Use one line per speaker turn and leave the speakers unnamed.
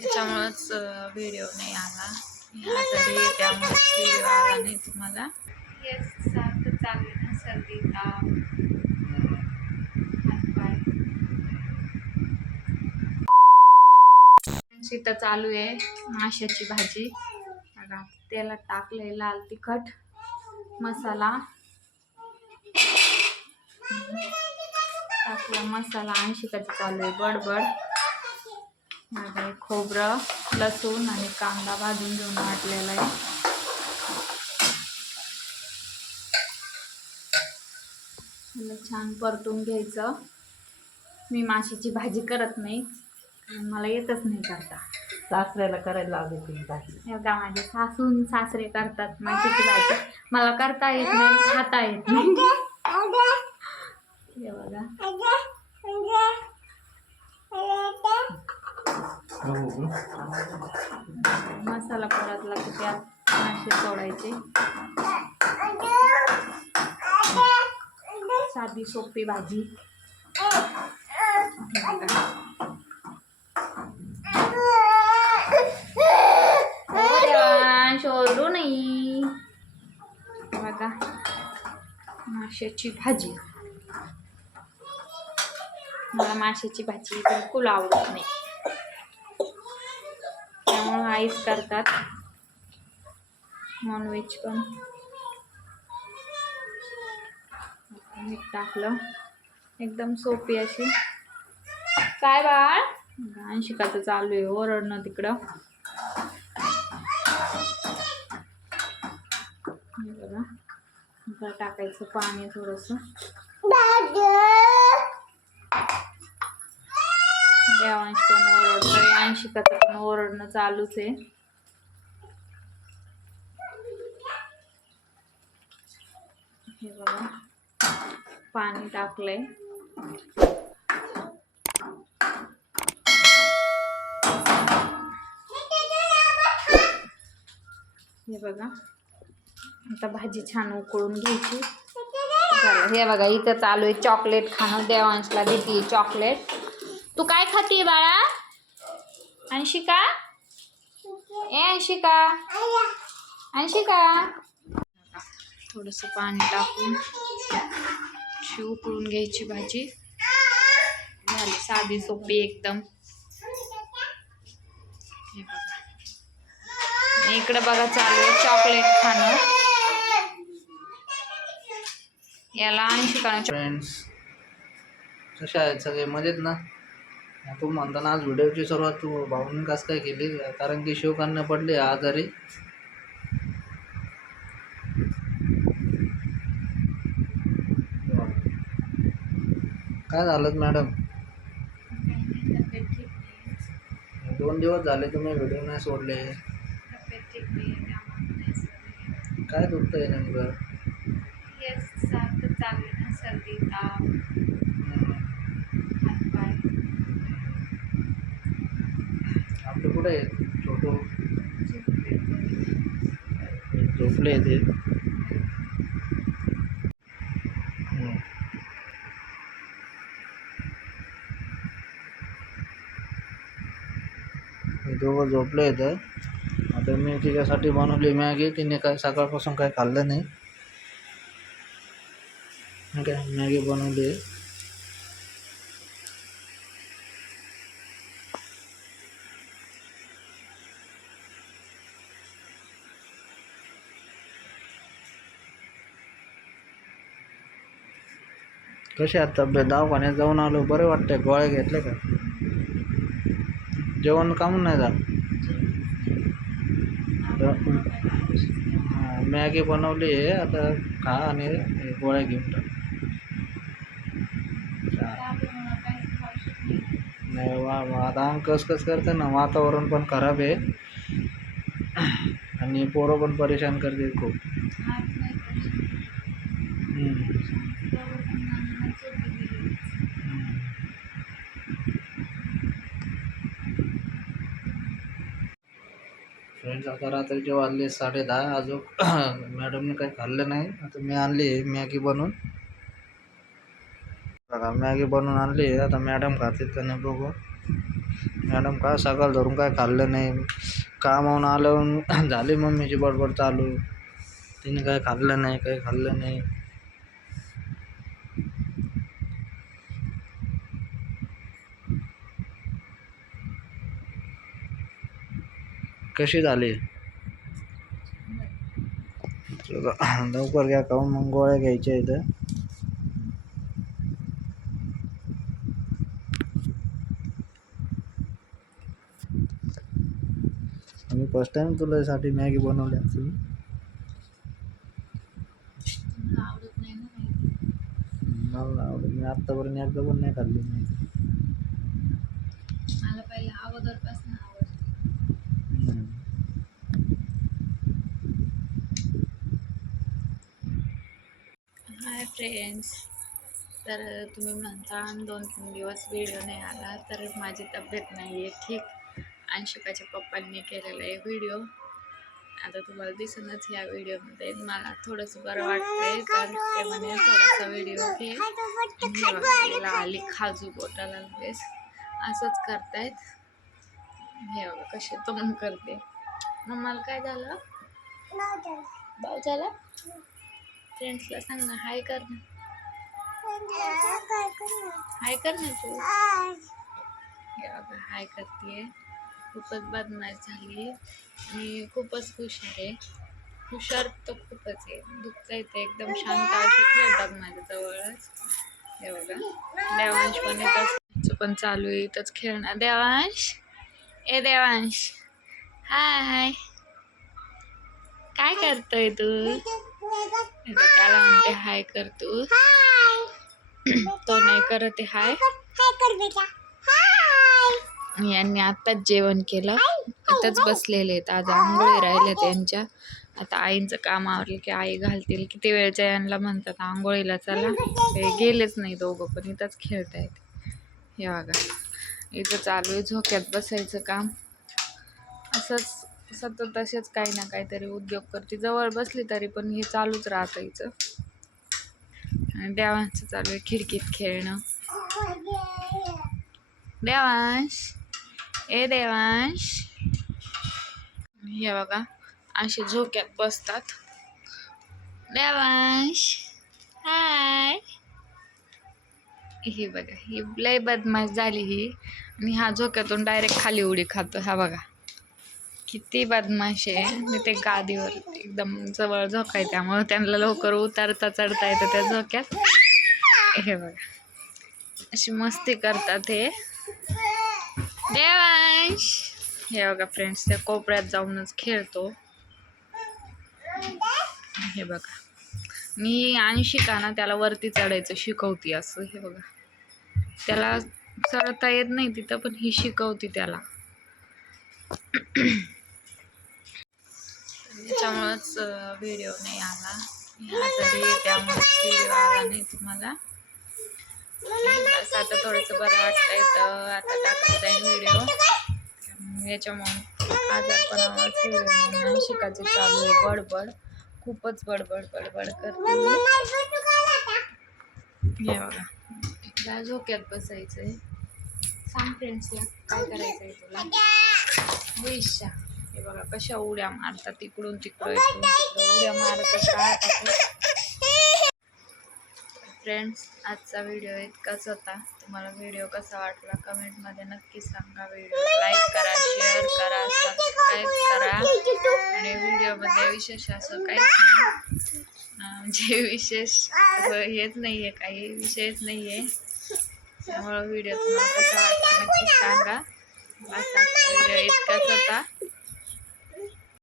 त्याच्यामुळंच व्हिडिओ नाही आला. मी आजारी आहे त्यामुळे व्हिडिओ आला नाही तुम्हाला. येस सारखं चालू आहे ना सर्दी ताप हातपाय इथं चालू आहे माशाची भाजी. बघा त्याला टाकलंय लाल तिखट मसाला. टाकला मसाला ऐंशी कधी चालू आहे. बडबड. माझं हे खोबरं लसूण आणि कांदा भाजून घेऊन वाटलेला आहे मला छान परतून घ्यायचं मी माशाची भाजी करत नाही मला येतच नाही करता
सासऱ्याला करायला लावली तुम्ही भाजी
हे बघा माझे सासून सासरे करतात माशाची भाजी मला करता येत नाही खाता येत नाही हे बघा मसाला परतला की त्यात मासे सोडायचे साधी सोपी भाजी. हो हे शोधू नाही. बघा माशाची भाजी. मला माशाची भाजी बिलकुल आवडत नाही. आईच करतात. नॉनव्हेज पण. मीठ टाकलं. एकदम सोपी अशी. काय बाळ? शिकायचं चालू आहे. ओरडणं तिकडं. बघा. टाकायचं पाणी थोडंसं. देवांश पण ओरडतोय अंशिकाचं पण ओरडणं चालूच आहे. हे बघा पाणी टाकलंय. हे बघा आता भाजी छान उकळून घ्यायची. हे बघा इथं चालू आहे. चॉकलेट खाणं देवांशला देते चॉकलेट. तू काय खाते बाळा? अंशिका? ए अंशिका? अंशिका? थोडंसं पाणी टाकून शिव उकळून घ्यायची भाजी. झाली साधी सोपी एकदम. हे बघा. आणि इकडे बघा चालू आहे चॉकलेट खाणं. याला अंशिकानं
फ्रेंड्स कशा आहेत? सगळे मजेत ना? तू म्हणताना आज व्हिडिओची सुरुवात तू भाऊनी कसं काय केली? कारण की शिवकन्या पडली आजारी. काय झालं मॅडम? दोन दिवस झाले तुम्ही व्हिडिओ नाही सोडले. काय नेमकं?
चालू आहे ना सर्दी ताप.
आपलं कुठे आहे छोटू?
झोपले
झोपले ते दोघं झोपले आहेत आता मी तिच्यासाठी बनवली मॅगी. तिने काय सकाळपासून काय खाल्लं नाही. काय मॅगी बनवली आहे. कशी आहेत तब्येत? दवाखान्यात जाऊन आलो बरं वाटतंय. गोळ्या घेतल्या का? जेवण कामून नाही झालं. मॅगी बनवली आहे. आता खा आणि हे गोळ्या घेऊन टाक. नाही वा वा. आता अंग कसकस करते ना वातावरण पण खराब आहे. आणि पोरं पण परेशान करते खूप. फ्रेंड्स आता रात्रीचे वाजले साडे दहा अजून मॅडमने काही खाल्लं नाही. आता मी आणली आहे मॅगी बनवून. बघा मॅगी बनवून आणली. आहे आता मॅडम खाते त्याने बघू. मॅडम का सकाळ धरून काय खाल्लं नाही. कामावून आलं झाली मम्मीची बडबड चालू. तिने काय खाल्लं नाही काही खाल्लं नाही. कशी झाली? लवकर घ्या खाऊन मग गोळ्या घ्यायच्या इथं. आम्ही फर्स्ट टाइम तुझ्यासाठी मॅगी बनवली असेल मला नाही आवडत. मी आत्तापर्यंत एकदा पण नाही खाल्ली मॅगी.
मला पहिला अगोदरपासून. हाय फ्रेंड्स तर तुम्ही म्हणता दोन तीन दिवस व्हिडिओ नाही आला तर माझी तब्येत नाही आहे ठीक? अंशिकाच्या पप्पांनी केलेला आहे व्हिडिओ आता तुम्हाला दिसूनच या व्हिडिओमध्ये मला थोडंसं बरं वाटतंय तर ते म्हणे थोडासा व्हिडिओ घे. आली खाजू बोटाला लगेच. असंच करतायत. हे बघा कसे तोंड करते. मग मला काय झालं? भाऊ झाला फ्रेंड्सला सांग ना हाय कर ना. हाय कर ना तू. हे बघा हाय करते. खूपच बदमाश झाली. आणि खूपच हुशार आहे. हुशार तर खूपच आहे. दुखता येते एकदम शांत अशी खेळतात माझ्या जवळच हे बघा. देवांश पण येत पण चालू आहे. इथंच खेळणार. देवांश! ए देवांश. हाय काय करतोय तू? हे त्याला म्हणते हाय कर तू. तो नाही करत हाय. यांनी आत्ताच जेवण केलं. इथंच बसलेले आहेत. आज आंघोळी राहिल्या त्यांच्या आता आईंचं काम आवरलं की आई घालतील किती वेळच्या यांना म्हणतात आंघोळीला चला. ते गेलेच नाही दोघं पण इथंच खेळतायत. हे बघा. इथं चालू आहे झोक्यात बसायचं काम. असंच सतत तसेच काही ना काहीतरी उद्योग करते. जवळ बसली तरी पण हे चालूच राहतं हिचं आणि देवांचं चालू आहे खिडकीत खेळणं. देवांश ए देवांश. हे बघा असे झोक्यात बसतात. देवांश हाय. ही बघा ही लय बदमाश झाली ही. आणि हा झोक्यातून डायरेक्ट खाली उडी खातो हा बघा. किती बदमाश आहे. मी ते गादीवर एकदम जवळ झोका त्यामुळं त्यांना लवकर उतारता चढता येतं त्या झोक्यात. हे बघा. अशी मस्ती करतात हे. देवांश! हे बघा फ्रेंड्स त्या कोपऱ्यात जाऊनच खेळतो. हे बघा. मी अंशिका ना त्याला वरती चढायचं शिकवती असं हे बघा. त्याला चढता येत नाही तिथं पण ही शिकवती त्याला. त्याच्यामुळंच व्हिडिओ नाही आला. मी त्यामुळे व्हिडिओ आला नाही तुम्हाला. बस आता थोडंसं बरं वाटतंय तर आता टाकत आहे व्हिडिओ याच्यामुळे आजारपणामुळेच शिकायचं चालू आहे बडबड खूपच बडबड बडबड करते. हे झोक्यात बसायचं आहे सांग फ्रेंड्सला काय करायचं आहे तुला? विशा हे बघा कशा उड्या मारतात इकडून तिकडं इकडून तिकडं. उड्या मारतच राहतात फ्रेंड्स आजचा व्हिडिओ इतकाच होता तुम्हाला व्हिडिओ कसा वाटला? कमेंटमध्ये नक्की सांगा. व्हिडिओ लाईक करा शेअर करा सबस्क्राईब करा आणि व्हिडिओमध्ये विशेष असं काहीच नाही. अं, म्हणजे विशेष हेच नाही आहे काही विषयच नाही आहे त्यामुळं व्हिडिओ तुम्हाला कसा वाटला नक्की सांगा. व्हिडिओ इतकाच होता.